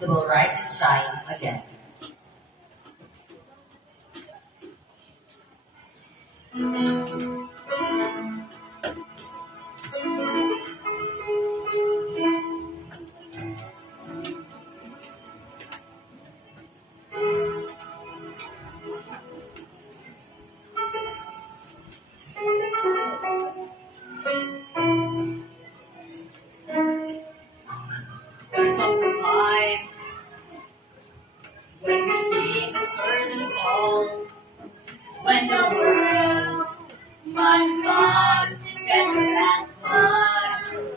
It will rise and shine again. There's also time when we heed a certain call, when the world must come together as one.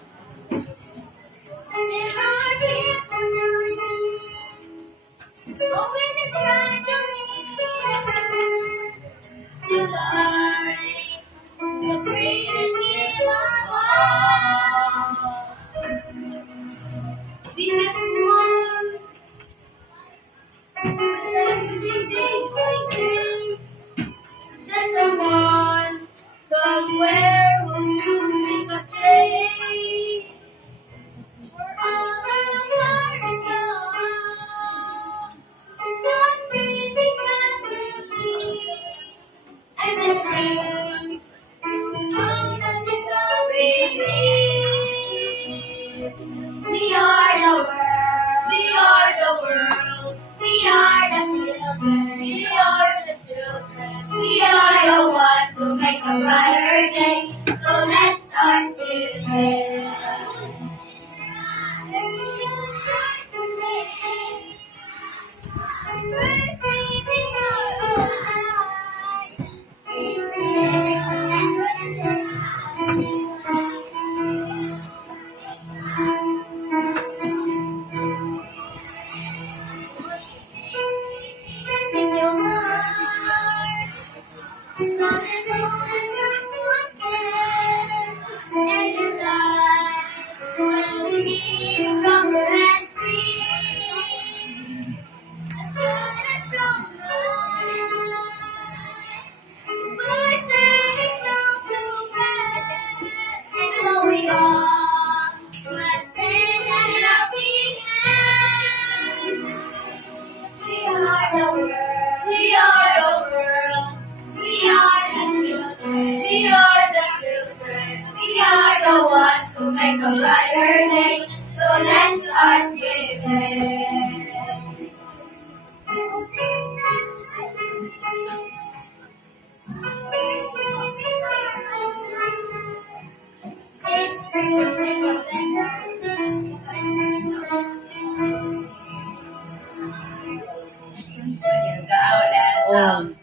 There are people oh, when it's time to light the greatest gift of all. We have one, everything day by day. That someone, somewhere will soon make a change. For all the glory of God's praising family. And the truth of the discovery. We are the world. We are the world. We are the children. We are the children. We are the ones who make a brighter day. So let's start giving. In your heart, love and hope and someone cares, and your life will be stronger and free. Let us show light, but turning down to red, and so we all must stand and helping hand. We are the world. We are the world. We are the children. We are the children. We are the ones who make a brighter day. So let's start giving. It's free to make a better day. When you go down.